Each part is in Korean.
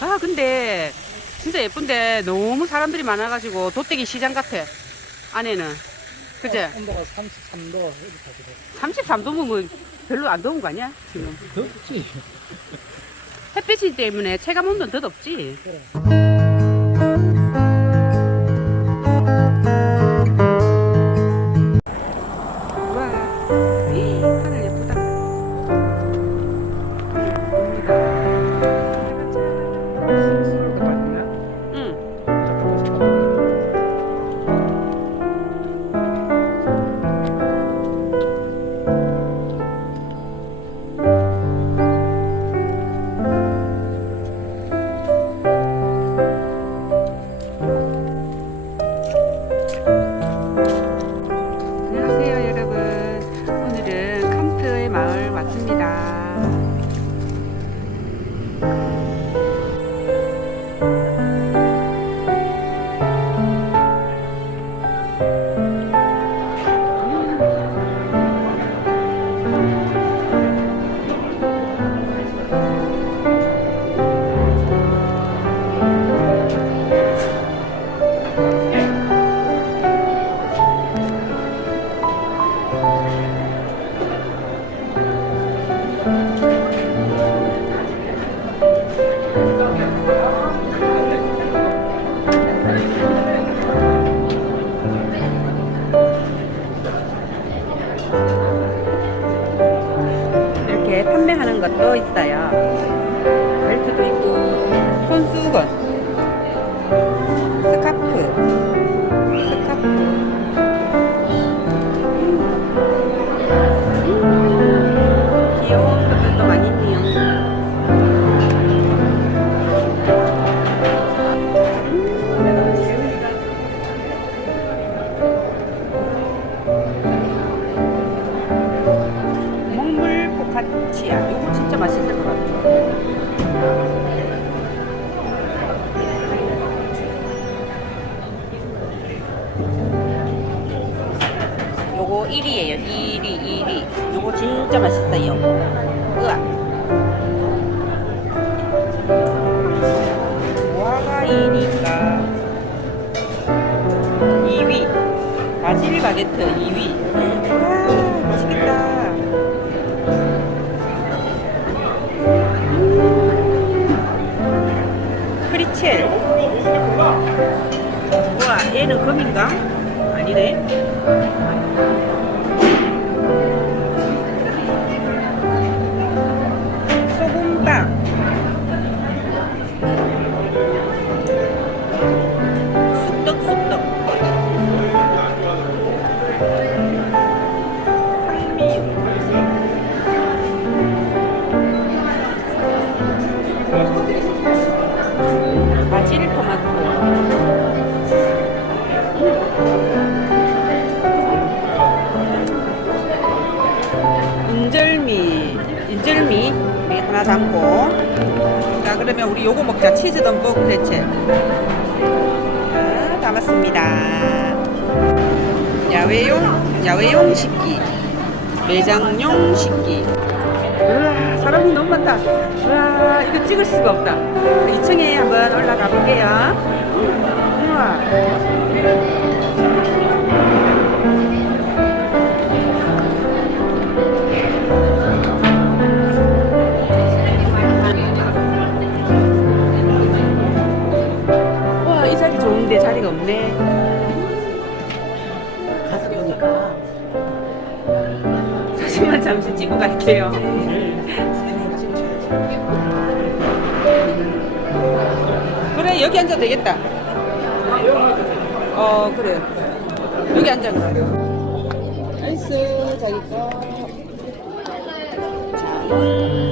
아 근데 진짜 예쁜데 너무 사람들이 많아가지고 도떼기 시장 같아 안에는. 그제? 온도가 33도 이렇게 33도면 뭐 별로 안 더운 거 아니야 지금? 덥지. 햇빛이 때문에 체감 온도는 더 덥지. 그래. 요거 1위에요. 1위 1위 요거 진짜 맛있어요. 으아 뭐가 2위가 2위. 바질 바게트 2위. 와 맛있겠다. 프리첼. 우와 얘는 금인가? 아니네 담고 자 그러면 우리 요거 먹자. 치즈 덤보 그레체. 자, 담았습니다. 야외용 야외용 식기. 매장용 식기. 우와 사람이 너무 많다. 우와 이거 찍을 수가 없다. 2층에 한번 올라가 볼게요. 우와 와 갈게요? 그래 여기 앉아도 되겠다. 어 그래. 여기 앉아 나이스 자기 거. 자,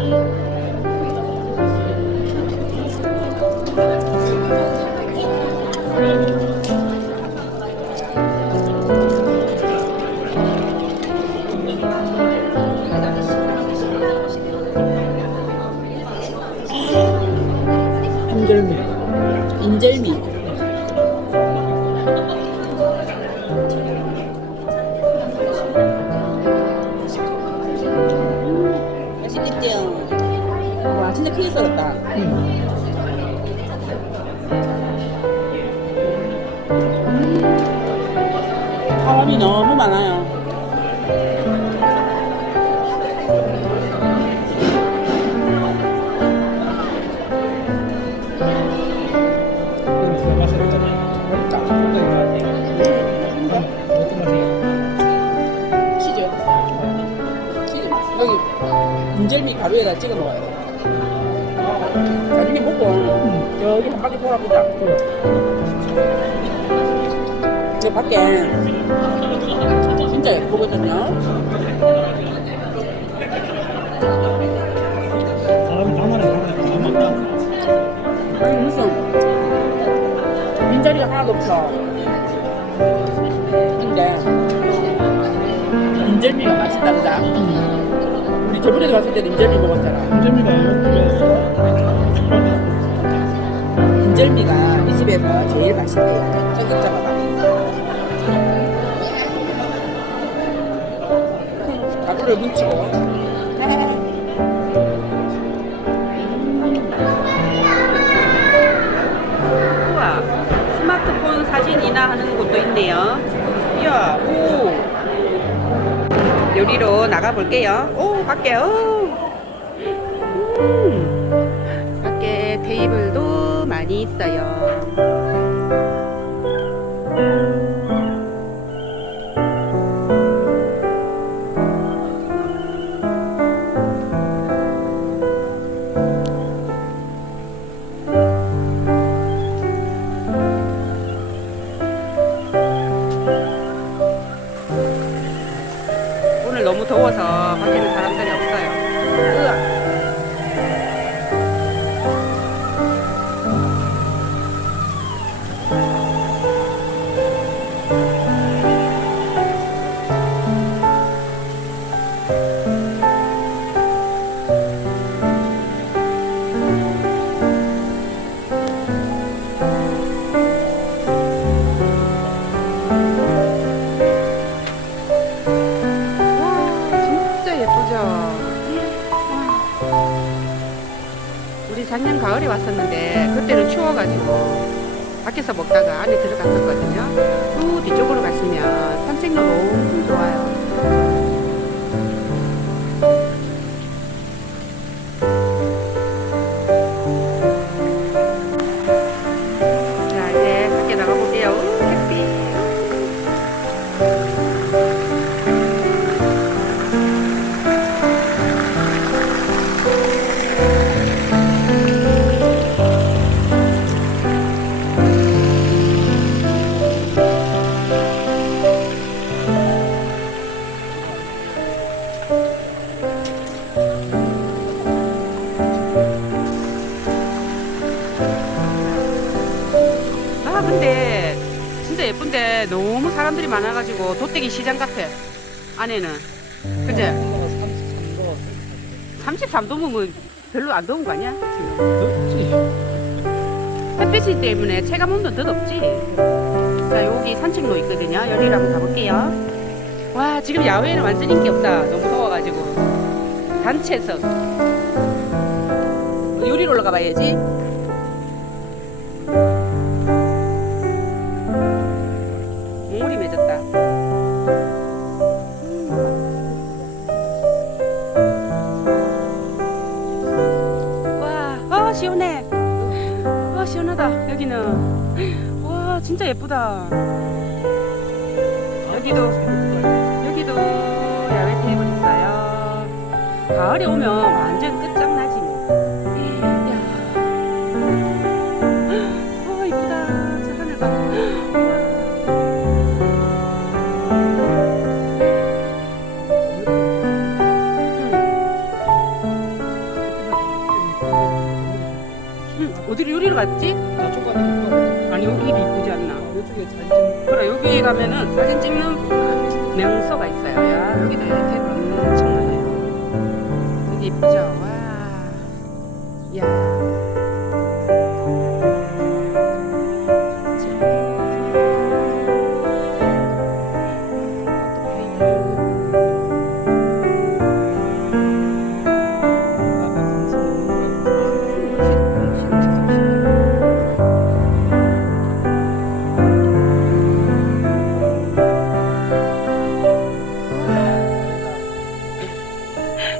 사람이 너무 많아요. 음? 치즈. 치즈. 여기 인절미 가루에다 찍어 먹어야 돼. 나중에 먹고 여기 한 바퀴 돌아보자. 저 밖에 진짜 예쁘거든요. 아니 무슨 빈자리가 하나도 없어. 근데 인절미가 맛있단다. 우리 저번에도 왔을 때도 인절미 먹었잖아. 인절미가 인절미가 이 집에서 제일 맛있대요. 청국장마다. 가루를 뭉치고. 우와, 스마트폰 사진이나 하는 곳도 있네요. 이야, 오. 요리로 나가볼게요. 오, 밖에, 오. 음. 밖에 테이블도 많이 있어요. 작년 가을에 왔었는데 그때는 추워가지고 밖에서 먹다가 안에 들어갔었거든요. 또 뒤쪽으로 가시면 산책로 너무 좋아요. 너무 사람들이 많아가지고 돗대기 시장 같아 안에는. 그제 33도. 33도면 뭐 별로 안 더운 거 아니야? 지금 덥지? 햇빛이 때문에 체감 온도 더 덥지. 자 여기 산책로 있거든요. 여기를 한번 가볼게요. 와 지금 야외에는 완전 인기 없다. 너무 더워가지고. 단체석. 요리로 올라가 봐야지 시원해. 와 시원하다. 여기는 와 진짜 예쁘다. 여기도 여기도 야외 테이블 있어요. 가을에 오면 완전 갔지? 저쪽 가면 이거. 아니 여기 이쁘지 않나? 이쪽에 사진 찍는 그래 여기 가면은 사진 찍는 명소가 있어요. 야 여기도 엄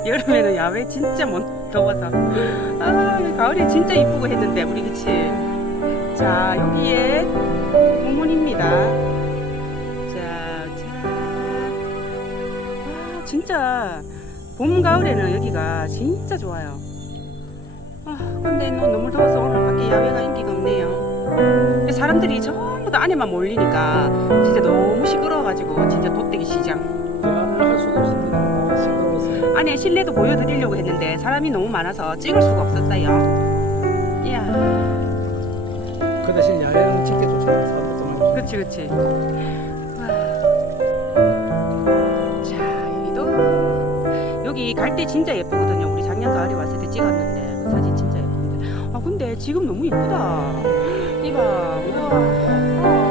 겨울에는 야외 진짜 못 더워서. 아 가을에 진짜 이쁘고 했는데 우리 그치? 자 여기에 문문입니다. 자, 자. 와 진짜 봄 가을에는 여기가 진짜 좋아요. 아 근데 너 너무 더워서 오늘 밖에 야외가 인기가 없네요. 사람들이 전부 다 안에만 몰리니까 진짜 너무 시끄러워가지고 진짜 돗대기 시장 안에 실내도 보여드리려고 했는데 사람이 너무 많아서 찍을 수가 없었어요. 이야, 그 대신 야외는 찍게 좋잖아. 사람들 그렇지, 그렇지. 자, 여기도 여기 갈 때 진짜 예쁘거든요. 우리 작년 가을에 왔을 때 찍었는데 그 사진 진짜 예쁜데. 아 근데 지금 너무 예쁘다. 이봐, 우와.